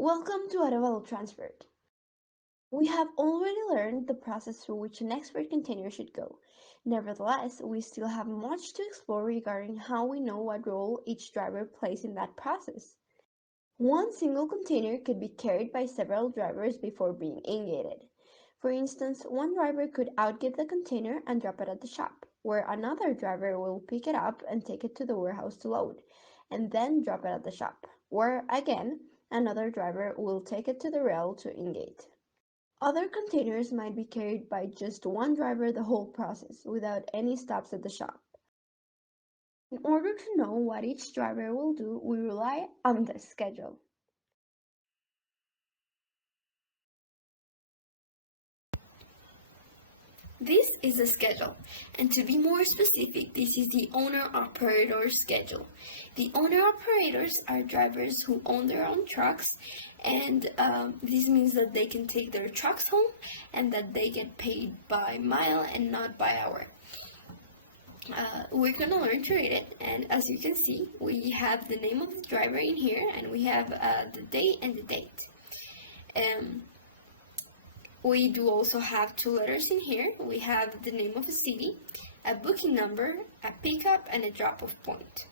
Welcome to Arevalo Transferred. We have already learned the process through which an export container should go. Nevertheless, we still have much to explore regarding how we know what role each driver plays in that process. One single container could be carried by several drivers before being ingated. For instance, one driver could outgate the container and drop it at the shop, where another driver will pick it up and take it to the warehouse to load, and then drop it at the shop, where again another driver will take it to the rail to ingate. Other containers might be carried by just one driver the whole process, without any stops at the shop. In order to know what each driver will do, we rely on the schedule. This is a schedule, and to be more specific, this is the owner-operator schedule. The owner-operators are drivers who own their own trucks, and this means that they can take their trucks home and that they get paid by mile and not by hour. We're going to learn to read it, and as you can see, we have the name of the driver in here, and we have the day and the date. We do also have two letters in here. We have the name of a city, a booking number, a pickup, and a drop-off point.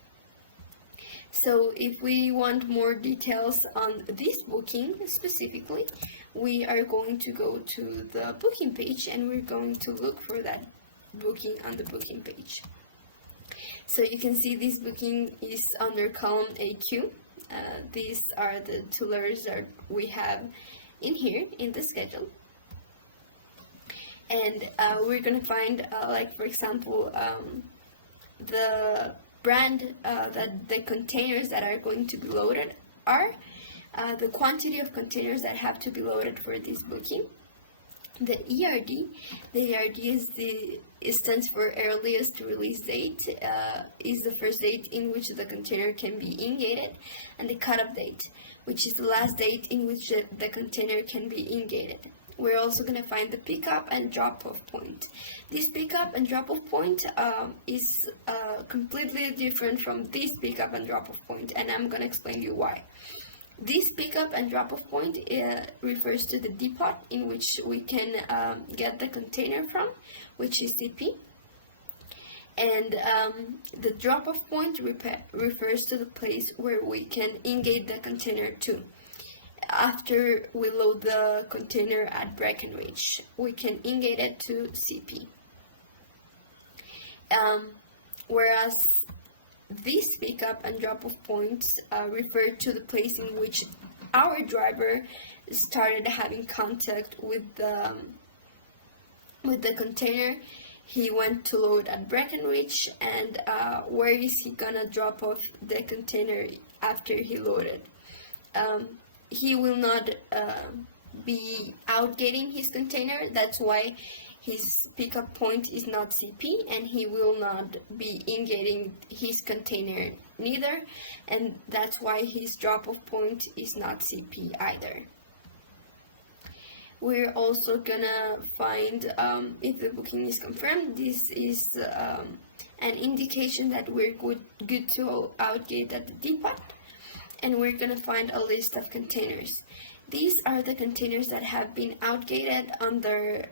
So if we want more details on this booking specifically, we are going to go to the booking page and we're going to look for that booking on the booking page. So you can see this booking is under column AQ. These are the two letters that we have in here in the schedule. And we're gonna find, like for example, the brand that the containers that are going to be loaded are, the quantity of containers that have to be loaded for this booking, the ERD. The ERD stands for earliest release date, is the first date in which the container can be ingated, and the cutoff date, which is the last date in which the container can be ingated. We're also going to find the pickup and drop-off point. This pickup and drop-off point is completely different from this pickup and drop-off point, and I'm going to explain you why. This pickup and drop-off point refers to the depot in which we can get the container from, which is CP. And the drop-off point refers to the place where we can ingate the container to. After we load the container at Breckenridge, we can ingate it to CP. Whereas these pickup and drop-off points refer to the place in which our driver started having contact with the container. He went to load at Breckenridge, and where is he gonna drop off the container after he loaded? He will not be outgating his container. That's why his pickup point is not CP, and he will not be ingating his container neither, and that's why his drop-off point is not CP either. We're also gonna find if the booking is confirmed. This is an indication that we're good to outgate at the depot. And we're going to find a list of containers. These are the containers that have been outgated under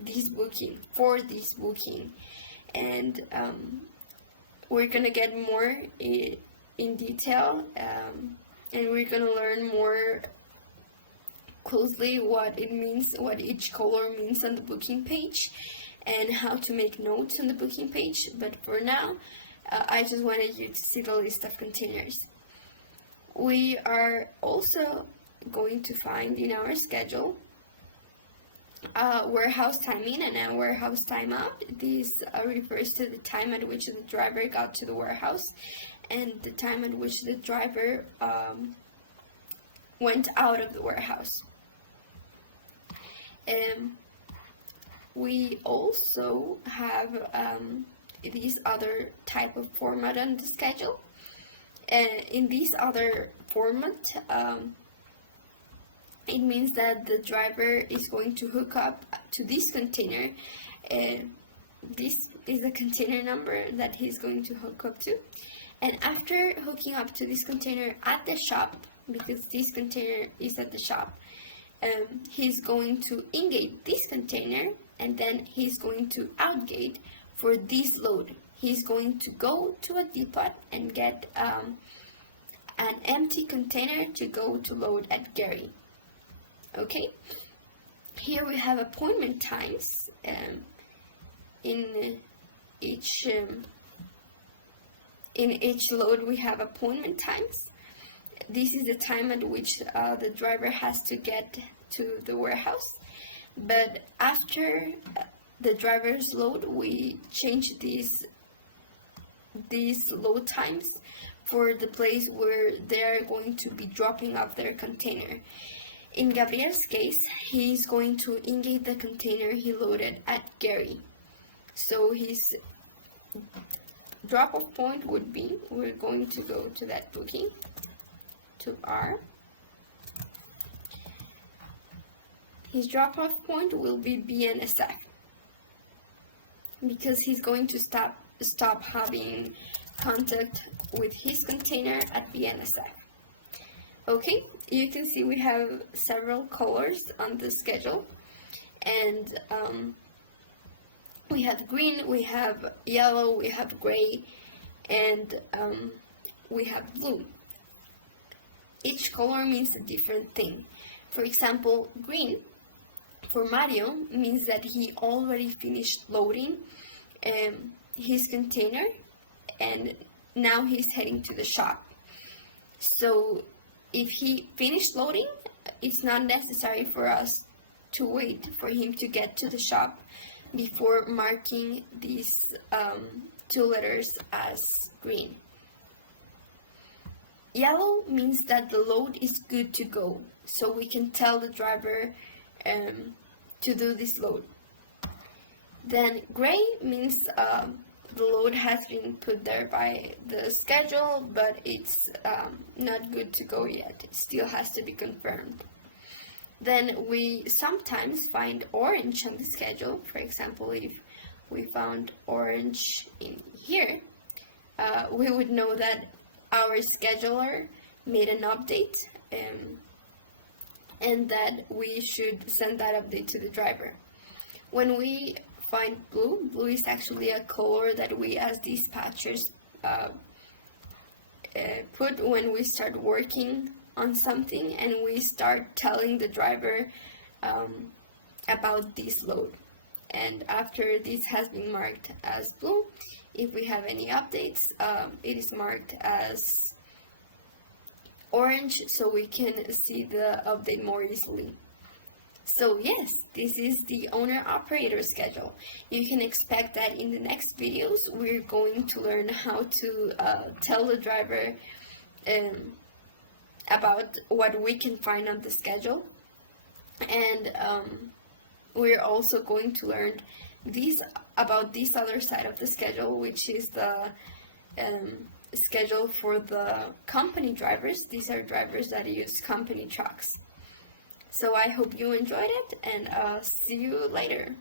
this booking, for this booking. And we're going to get more in detail, and we're going to learn more closely what it means, what each color means on the booking page, and how to make notes on the booking page. But for now, I just wanted you to see the list of containers. We are also going to find in our schedule warehouse time-in and a warehouse timeout. This refers to the time at which the driver got to the warehouse and the time at which the driver went out of the warehouse. We also have this other type of format on the schedule. In this other format, it means that the driver is going to hook up to this container. This is the container number that he's going to hook up to. And after hooking up to this container at the shop, because this container is at the shop. He's going to ingate this container, and then he's going to outgate for this load. He's going to go to a depot and get an empty container to go to load at Gary. Okay, here we have appointment times in each load. We have appointment times. This is the time at which the driver has to get to the warehouse. But after the driver's load, we change these load times for the place where they're going to be dropping off their container. In Gabriel's case, he's going to ingate the container he loaded at Gary. So his drop-off point would be, we're going to go to that booking, to R. His drop-off point will be BNSF, because he's going to stop having contact with his container at BNSF. Okay, you can see we have several colors on the schedule, and we have green, we have yellow, we have gray, and we have blue. Each color means a different thing. For example, green for Mario means that he already finished loading his container, and now he's heading to the shop. So if he finished loading, it's not necessary for us to wait for him to get to the shop before marking these two letters as green. Yellow means that the load is good to go, so we can tell the driver to do this load. Then gray means the load has been put there by the schedule, but it's not good to go yet. It still has to be confirmed. Then we sometimes find orange on the schedule. For example, if we found orange in here, we would know that our scheduler made an update and that we should send that update to the driver. When we find blue, blue is actually a color that we as dispatchers put when we start working on something and we start telling the driver about this load. And after this has been marked as blue, if we have any updates, it is marked as orange, so we can see the update more easily. So yes, this is the owner-operator schedule. You can expect that in the next videos we're going to learn how to tell the driver about what we can find on the schedule, and we're also going to learn about this other side of the schedule, which is the schedule for the company drivers. These are drivers that use company trucks. So I hope you enjoyed it, and see you later.